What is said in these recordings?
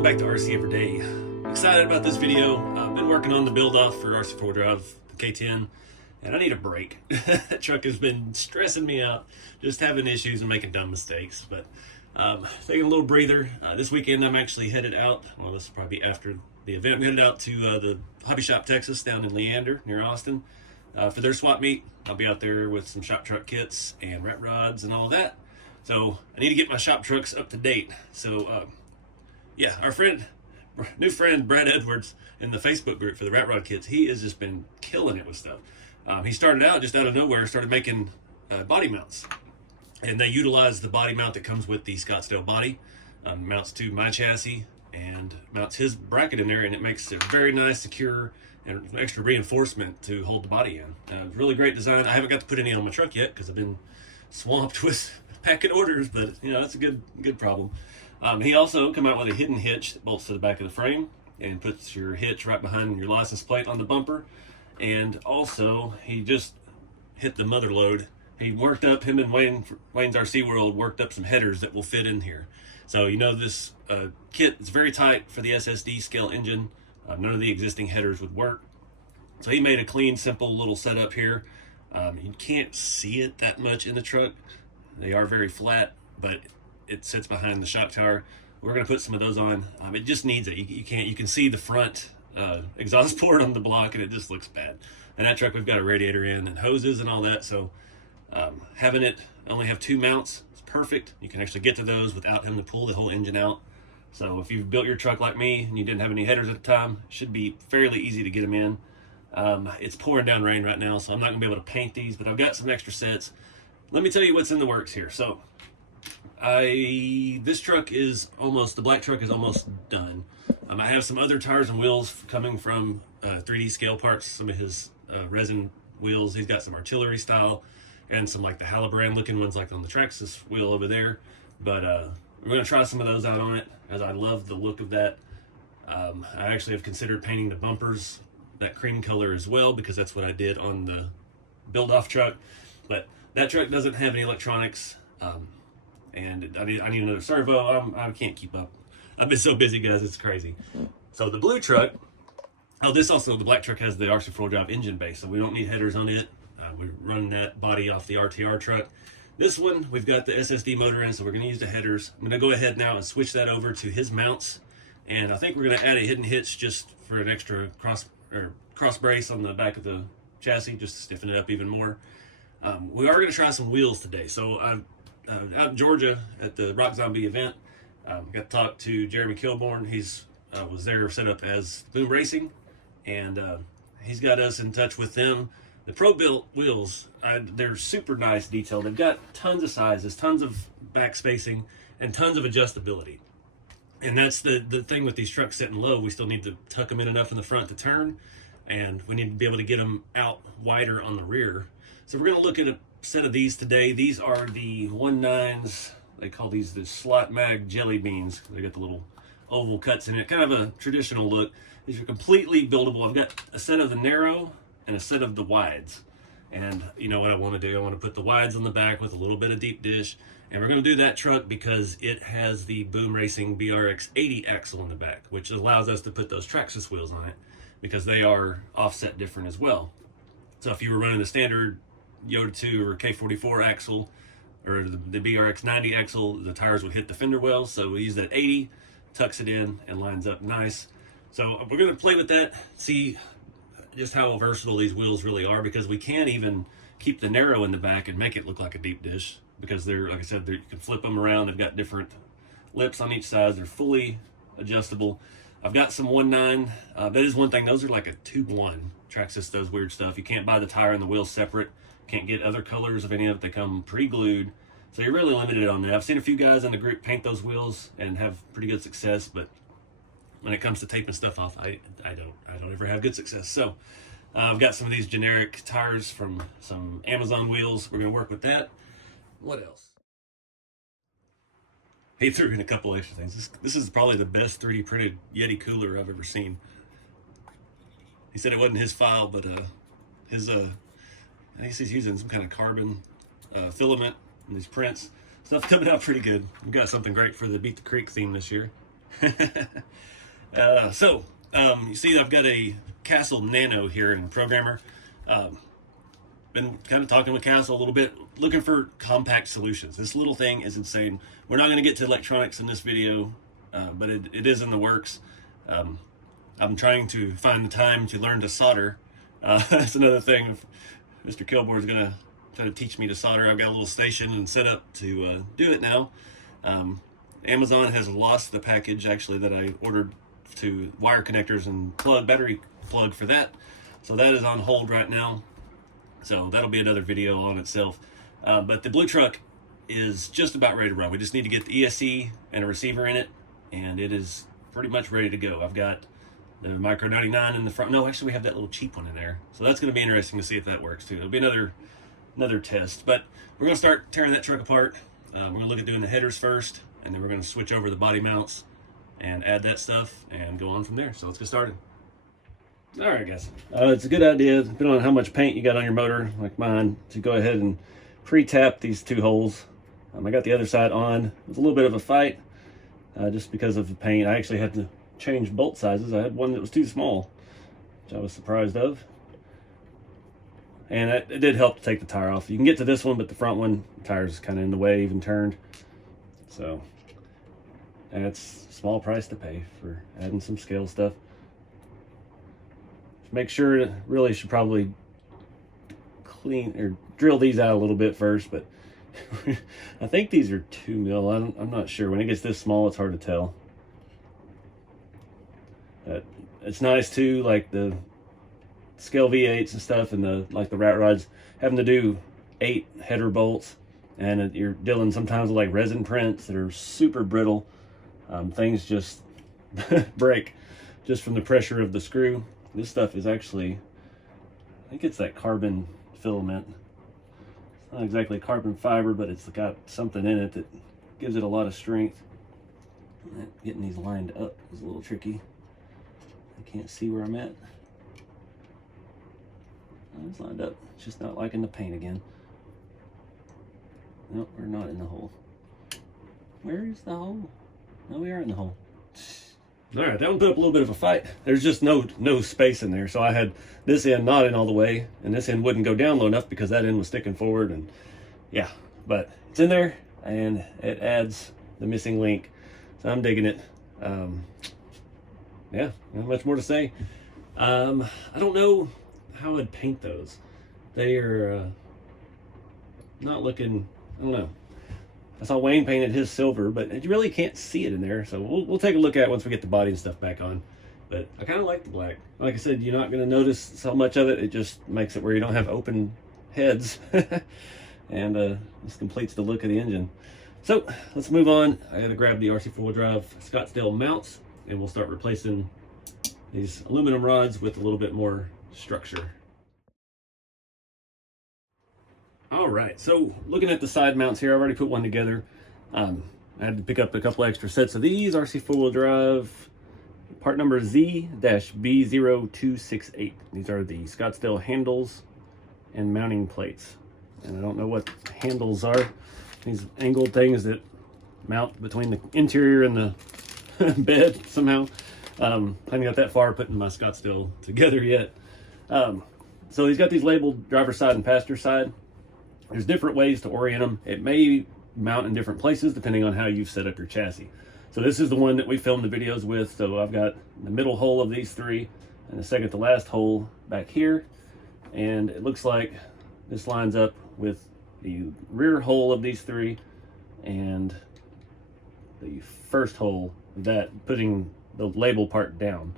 welcome back to RC Everyday. Excited about this video. I've been working on the build off for RC4 Drive, the K10, and I need a break. That truck has been stressing me out, just having issues and making dumb mistakes. But taking a little breather. This weekend I'm actually headed out, well this will probably be after the event, I'm headed out to the Hobby Shop Texas down in Leander near Austin for their swap meet. I'll be out there with some shop truck kits and rat rods and all that. So I need to get my shop trucks up to date. So yeah, our new friend Brad Edwards in the Facebook group for the rat rod kits, he has just been killing it with stuff. He started out just out of nowhere, started making body mounts, and they utilize the body mount that comes with the Scottsdale body, mounts to my chassis and mounts his bracket in there, and it makes it very nice, secure, and extra reinforcement to hold the body in. Really great design. I haven't got to put any on my truck yet because I've been swamped with packing orders, but you know, that's a good problem. He also come out with a hidden hitch that bolts to the back of the frame and puts your hitch right behind your license plate on the bumper. And also, he just hit the mother load. He worked up, him and Wayne's RC World worked up some headers that will fit in here. So you know this kit is very tight for the SSD scale engine. None of the existing headers would work. So he made a clean, simple little setup here. You can't see it that much in the truck. They are very flat, but it sits behind the shock tower. We're going to put some of those on. It just needs it. You can see the front exhaust port on the block, and it just looks bad. And that truck, we've got a radiator in and hoses and all that. So having it only have two mounts is perfect. You can actually get to those without having to pull the whole engine out. So if you've built your truck like me and you didn't have any headers at the time, it should be fairly easy to get them in. It's pouring down rain right now, so I'm not going to be able to paint these, but I've got some extra sets. Let me tell you what's in the works here. So this truck is almost, the black truck is almost done. I have some other tires and wheels coming from 3D scale parts, some of his resin wheels. He's got some artillery style and some like the Halibrand looking ones like on the Traxxas wheel over there. But we're going to try some of those out on it, as I love the look of that. I actually have considered painting the bumpers that cream color as well, because that's what I did on the build off truck. But that truck doesn't have any electronics. And I need another servo. I can't keep up. I've been so busy, guys, it's crazy. So the blue truck, the black truck has the RC4 Drive engine base, so we don't need headers on it. We're running that body off the RTR truck. This one, we've got the SSD motor in, so we're gonna use the headers. I'm gonna go ahead now and switch that over to his mounts. And I think we're gonna add a hidden hitch just for an extra cross brace on the back of the chassis, just to stiffen it up even more. We are gonna try some wheels today. So I'm out in Georgia at the Rock Zombie event. Got to talk to Jeremy Kilborn. He's was there set up as Boom Racing, and he's got us in touch with them. The Pro Built wheels, they're super nice detail. They've got tons of sizes, tons of back spacing, and tons of adjustability. And that's the thing with these trucks sitting low. We still need to tuck them in enough in the front to turn, and we need to be able to get them out wider on the rear. So we're going to look at a set of these today. These are the 1.9s. They call these the slot mag jelly beans. They got the little oval cuts in it, kind of a traditional look. These are completely buildable. I've got a set of the narrow and a set of the wides. And you know what I want to do? I want to put the wides on the back with a little bit of deep dish. And we're going to do that truck because it has the Boom Racing BRX 80 axle in the back, which allows us to put those Traxxas wheels on it because they are offset different as well. So if you were running the standard Yoda 2 or K44 axle or the BRX 90 axle, the tires would hit the fender wells. So we use that 80, tucks it in, and lines up nice. So we're going to play with that, see just how versatile these wheels really are, because we can even keep the narrow in the back and make it look like a deep dish, because they're, like I said, you can flip them around. They've got different lips on each side. They're fully adjustable. I've got some 1.9. That is one thing. Those are like a 2-1. Traxxas does weird stuff. You can't buy the tire and the wheels separate. Can't get other colors of any of it. They come pre-glued, so you're really limited on that. I've seen a few guys in the group paint those wheels and have pretty good success, but when it comes to taping stuff off, I don't ever have good success. So I've got some of these generic tires from some Amazon wheels. We're gonna work with that. What else? He threw in a couple extra things. This is probably the best 3D printed Yeti Cooler I've ever seen. He said it wasn't his file, but his I guess he's using some kind of carbon filament in these prints. Stuff coming out pretty good. We've got something great for the Beat the Creek theme this year. You see I've got a Castle Nano here in Programmer. Been kind of talking with Castle a little bit, looking for compact solutions. This little thing is insane. We're not going to get to electronics in this video, but it is in the works. I'm trying to find the time to learn to solder. That's another thing. Mr. Kilboard is going to try to teach me to solder. I've got a little station and set up to do it now. Amazon has lost the package actually that I ordered to wire connectors and battery plug for that. So that is on hold right now. So that'll be another video on itself. But the blue truck is just about ready to run. We just need to get the ESC and a receiver in it, and it is pretty much ready to go. I've got the Micro 99 in the front. No, actually we have that little cheap one in there. So that's going to be interesting to see if that works too. It'll be another test. But we're going to start tearing that truck apart. We're going to look at doing the headers first, and then we're going to switch over the body mounts and add that stuff and go on from there. So let's get started. All right, guys. It's a good idea, depending on how much paint you got on your motor, like mine, to go ahead and pre-tap these two holes. I got the other side on. It was a little bit of a fight just because of the paint. I actually had to change bolt sizes. I had one that was too small, which I was surprised of. And it did help to take the tire off. You can get to this one, but the front one, the tire's kind of in the way, even turned. So, and it's a small price to pay for adding some scale stuff. Make sure, really should probably clean or drill these out a little bit first, but I think these are 2 mil. I'm not sure. When it gets this small, it's hard to tell. But it's nice too, like the scale V8s and stuff, and the rat rods, having to do 8 header bolts, and you're dealing sometimes with like resin prints that are super brittle. Things just break just from the pressure of the screw. This stuff is actually, I think it's that carbon filament. It's not exactly carbon fiber, but it's got something in it that gives it a lot of strength. Getting these lined up is a little tricky. I can't see where I'm at. Oh, it's lined up. It's just not liking the paint again. Nope, we're not in the hole. Where is the hole? No, we are in the hole. All right, that one put up a little bit of a fight. There's just no space in there, so I had this end not in all the way, and this end wouldn't go down low enough because that end was sticking forward, and yeah, but it's in there, and it adds the missing link, so I'm digging it. Yeah, not much more to say. I don't know how I'd paint those. They are not looking, I don't know. I saw Wayne painted his silver, but you really can't see it in there. So we'll take a look at it once we get the body and stuff back on. But I kind of like the black. Like I said, you're not going to notice so much of it. It just makes it where you don't have open heads. And this completes the look of the engine. So let's move on. I got to grab the RC four-wheel drive Scottsdale mounts, and we'll start replacing these aluminum rods with a little bit more structure. All right, so looking at the side mounts here, I've already put one together. I had to pick up a couple extra sets of these. RC four-wheel drive, part number Z-B0268. These are the Scottsdale handles and mounting plates. And I don't know what handles are. These angled things that mount between the interior and the bed somehow. I haven't got that far putting my Scottsdale together yet. So he's got these labeled driver's side and passenger side. There's different ways to orient them. It may mount in different places depending on how you've set up your chassis. So this is the one that we filmed the videos with. So I've got the middle hole of these three and the second to last hole back here. And it looks like this lines up with the rear hole of these three and the first hole, that putting the label part down.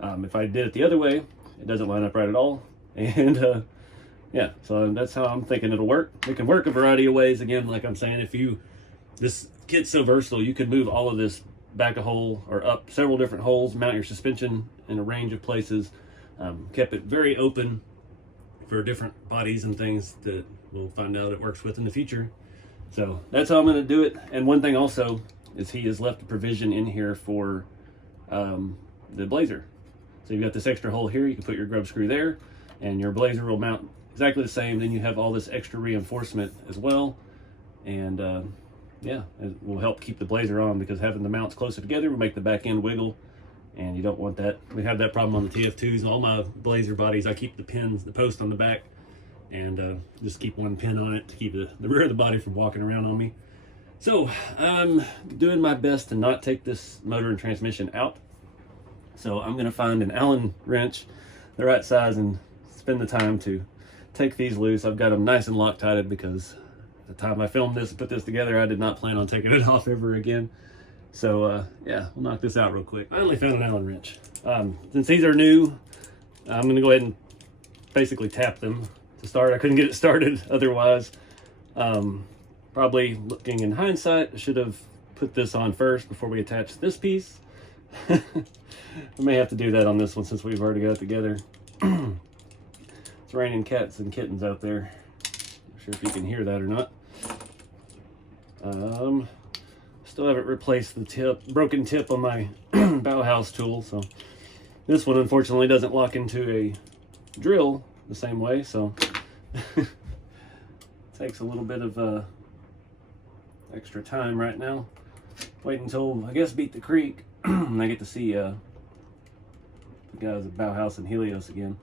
If I did it the other way, it doesn't line up right at all. And yeah, so that's how I'm thinking it'll work. It can work a variety of ways. Again, like I'm saying, this kit's so versatile, you could move all of this back a hole or up several different holes, mount your suspension in a range of places. Kept it very open for different bodies and things that we'll find out it works with in the future. So that's how I'm going to do it. And one thing also is he has left a provision in here for the blazer. So you've got this extra hole here, you can put your grub screw there, and your blazer will mount exactly the same. Then you have all this extra reinforcement as well. And yeah, it will help keep the blazer on, because having the mounts closer together will make the back end wiggle, and you don't want that. We have that problem on the TF2s. All my blazer bodies, I keep the pins, the post on the back, and just keep one pin on it to keep the rear of the body from walking around on me. So I'm doing my best to not take this motor and transmission out. So I'm going to find an Allen wrench, the right size, and spend the time to take these loose. I've got them nice and Loctited, because at the time I filmed this and put this together, I did not plan on taking it off ever again. So yeah, we'll knock this out real quick. I only found an Allen wrench. Since these are new, I'm going to go ahead and basically tap them to start. I couldn't get it started otherwise. Probably looking in hindsight, I should have put this on first before we attach this piece. We may have to do that on this one since we've already got it together. It's raining cats and kittens out there. Not sure if you can hear that or not. Still haven't replaced the broken tip on my Bauhaus tool, so this one unfortunately doesn't lock into a drill the same way, so takes a little bit of extra time right now. Wait until, I guess, Beat the Creek and I get to see the guys at Bauhaus and Helios again.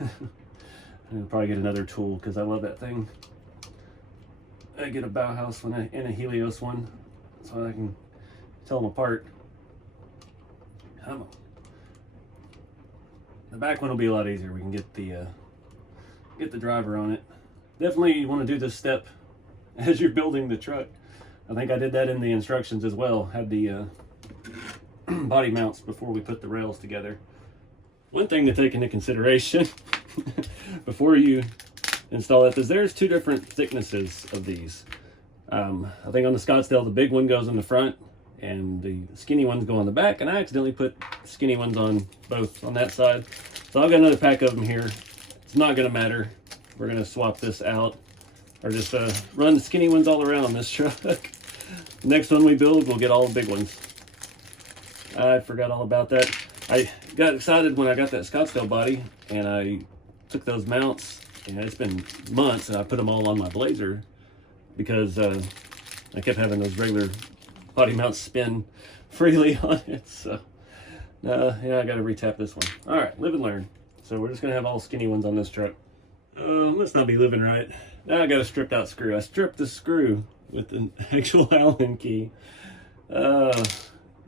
I'll probably get another tool because I love that thing. I get a Bauhaus one and a Helios one so I can tell them apart. Come on. The back one will be a lot easier. We can get the driver on it. Definitely you want to do this step as you're building the truck. I think I did that in the instructions as well. Had the body mounts before we put the rails together. One thing to take into consideration before you install it is there's two different thicknesses of these. I think on the Scottsdale, the big one goes in the front and the skinny ones go on the back, and I accidentally put skinny ones on both on that side. So I've got another pack of them here. It's not going to matter. We're going to swap this out, or just run the skinny ones all around this truck. Next one we build, we'll get all the big ones. I forgot all about that. I got excited when I got that Scottsdale body, and I took those mounts, and it's been months, and I put them all on my Blazer because I kept having those regular body mounts spin freely on it. So yeah, I got to retap this one. All right, live and learn. So we're just gonna have all skinny ones on this truck. Must not be living right. Now I got a stripped out screw. I stripped the screw with an actual Allen key.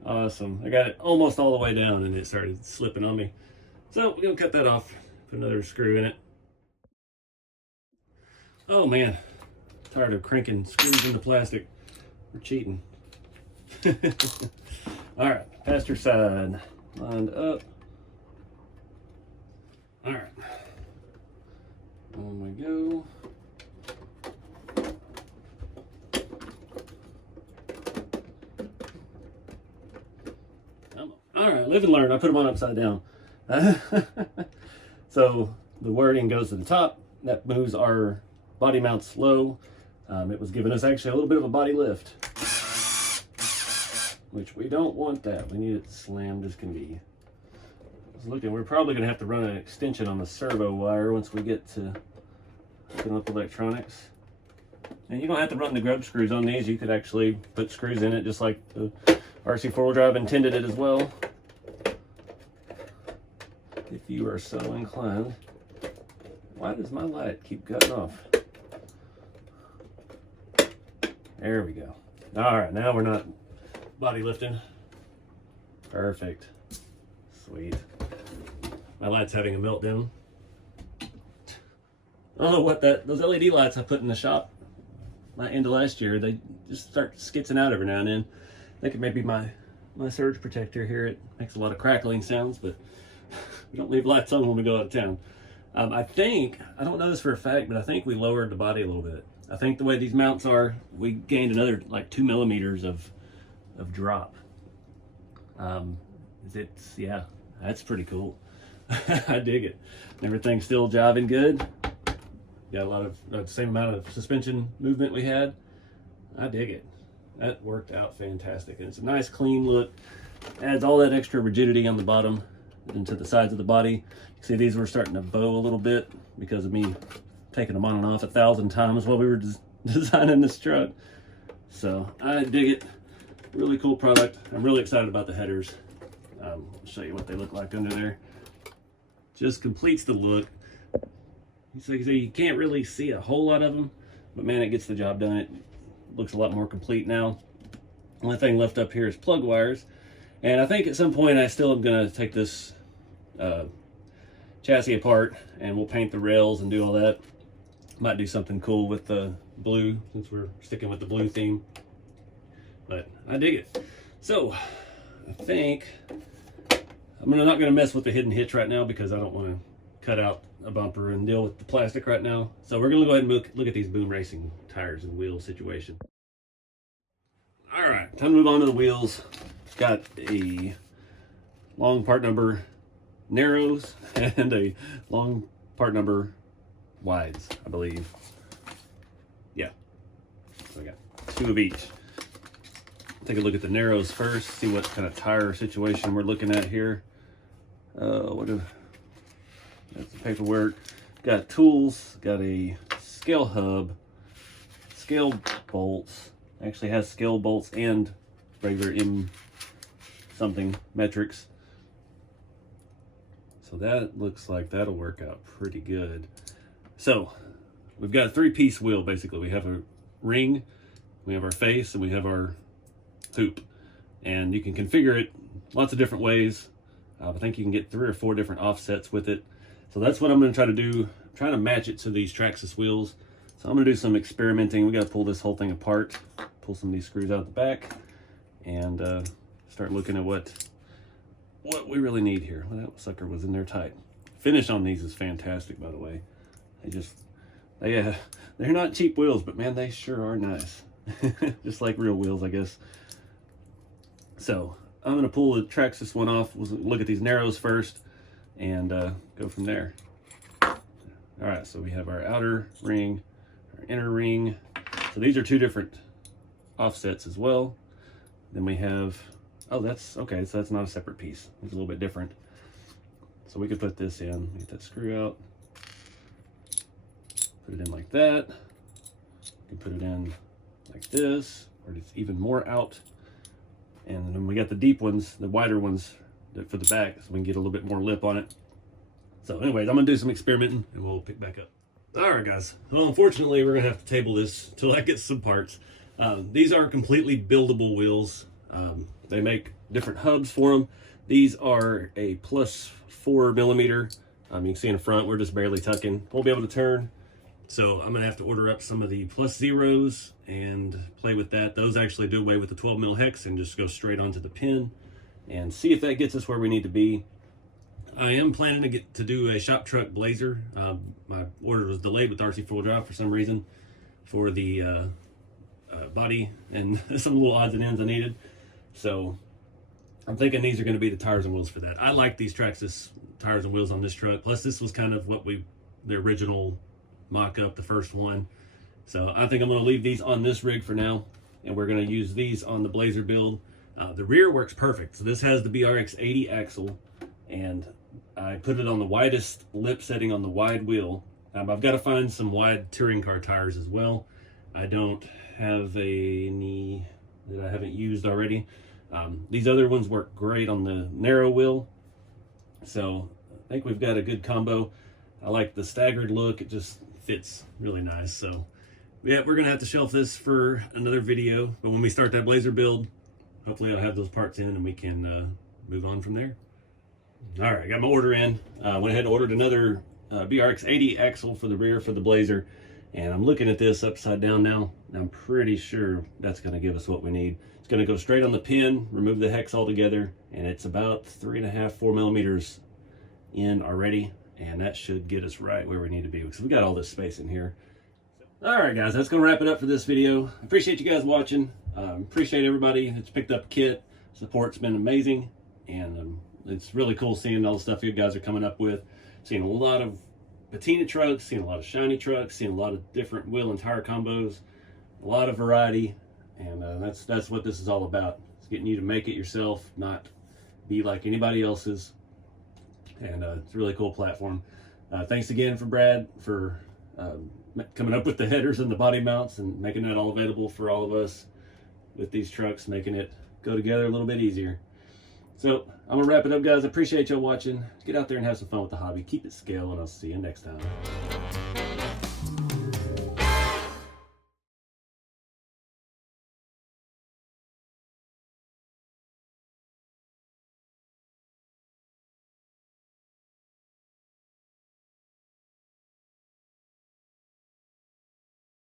Awesome. I got it almost all the way down and it started slipping on me. So we're gonna cut that off, put another screw in it. Oh man, tired of cranking screws into plastic. We're cheating. All right, passenger side lined up. All right, on we go. All right, live and learn. I put them on upside down. So the wording goes to the top. That moves our body mounts low. It was giving us actually a little bit of a body lift, which we don't want that. We need it slammed as can be. I was looking, we're probably going to have to run an extension on the servo wire once we get to hooking up electronics. And you don't have to run the grub screws on these. You could actually put screws in it just like the RC four-wheel drive intended it as well, if you are so inclined. Why does my light keep cutting off? There we go. All right, now we're not body lifting. Perfect. Sweet. My light's having a meltdown. I don't know what those LED lights I put in the shop my end of last year, they just start skitzing out every now and then. I think it may be my surge protector here. It makes a lot of crackling sounds, but we don't leave lights on when we go out of town. I think, I don't know this for a fact, but I think we lowered the body a little bit. I think the way these mounts are, we gained another like 2 millimeters of drop. Yeah, that's pretty cool. I dig it. Everything's still jiving good. Got a lot of the same amount of suspension movement we had. I dig it. That worked out fantastic. And it's a nice clean look. Adds all that extra rigidity on the bottom and to the sides of the body. You see these were starting to bow a little bit because of me taking them on and off 1,000 times while we were designing this truck. So I dig it. Really cool product. I'm really excited about the headers. I'll show you what they look like under there. Just completes the look. So you can't really see a whole lot of them, but man, it gets the job done. It looks a lot more complete now. Only thing left up here is plug wires. And I think at some point I still am going to take this chassis apart and we'll paint the rails and do all that. Might do something cool with the blue, since we're sticking with the blue theme. But I dig it. So I think I'm not going to mess with the hidden hitch right now because I don't want to cut out a bumper and deal with the plastic right now. So we're going to go ahead and look at these Boom Racing tires and wheel situation. All right, time to move on to the wheels. Got a long part number narrows and a long part number wides, I believe. Yeah, so I got two of each. Take a look at the narrows first, see what kind of tire situation we're looking at here. That's the paperwork. Got tools, got a scale hub, scale bolts. Actually has scale bolts and regular M something metrics. So that looks like that'll work out pretty good. So we've got a 3-piece wheel basically. We have a ring, we have our face, and we have our hoop. And you can configure it lots of different ways. I think you can get 3 or 4 different offsets with it. So that's what I'm going to try to do. I'm trying to match it to these Traxxas wheels. So I'm going to do some experimenting. We got to pull this whole thing apart, pull some of these screws out the back, and start looking at what we really need here. Well, that sucker was in there tight. Finish on these is fantastic, by the way. They're not cheap wheels, but man, they sure are nice. Just like real wheels, I guess. So I'm going to pull the Traxxas one off. We'll look at these narrows first and go from there. All right, so we have our outer ring, our inner ring. So these are 2 different offsets as well. Then we have, oh, that's okay, so that's not a separate piece. It's a little bit different. So we could put this in, get that screw out, put it in like that. You can put it in like this, or it's even more out. And then we got the deep ones, the wider ones for the back, so we can get a little bit more lip on it. So anyways, I'm gonna do some experimenting and we'll pick back up. All right, guys. Well, unfortunately, we're gonna have to table this till I get some parts. These are completely buildable wheels. They make different hubs for them. These are a +4 millimeter. You can see in the front, we're just barely tucking. Won't be able to turn. So I'm gonna have to order up some of the +0s and play with that. Those actually do away with the 12 mil hex and just go straight onto the pin and see if that gets us where we need to be. I am planning to do a shop truck Blazer. My order was delayed with RC 4-Drive for some reason for the body and some little odds and ends I needed. So I'm thinking these are going to be the tires and wheels for that. I like these Traxxas tires and wheels on this truck. Plus this was kind of what the original mock-up, the first one. So I think I'm going to leave these on this rig for now, and we're going to use these on the Blazer build. The rear works perfect. So this has the BRX 80 axle, and I put it on the widest lip setting on the wide wheel. I've got to find some wide touring car tires as well. I don't have any that I haven't used already. These other ones work great on the narrow wheel. So I think we've got a good combo. I like the staggered look. It just fits really nice. So yeah, we're gonna have to shelf this for another video, but when we start that Blazer build, hopefully I'll have those parts in and we can move on from there. All right, got my order in. Went ahead and ordered another BRX 80 axle for the rear for the Blazer, and I'm looking at this upside down now. I'm pretty sure that's gonna give us what we need. It's gonna go straight on the pin, remove the hex altogether, and it's about 3.5, 4 millimeters in already, and that should get us right where we need to be because we got all this space in here. All right, guys, that's gonna wrap it up for this video. I appreciate you guys watching. Appreciate everybody that's picked up a kit. Support's been amazing, and it's really cool seeing all the stuff you guys are coming up with. Seeing a lot of patina trucks, seeing a lot of shiny trucks, seeing a lot of different wheel and tire combos, a lot of variety, and that's what this is all about. It's getting you to make it yourself, not be like anybody else's, and it's a really cool platform. Thanks again for Brad for coming up with the headers and the body mounts and making that all available for all of us. with these trucks, making it go together a little bit easier. So I'm gonna wrap it up, guys. I appreciate y'all watching. Get out there and have some fun with the hobby. Keep it scale, and I'll see you next time.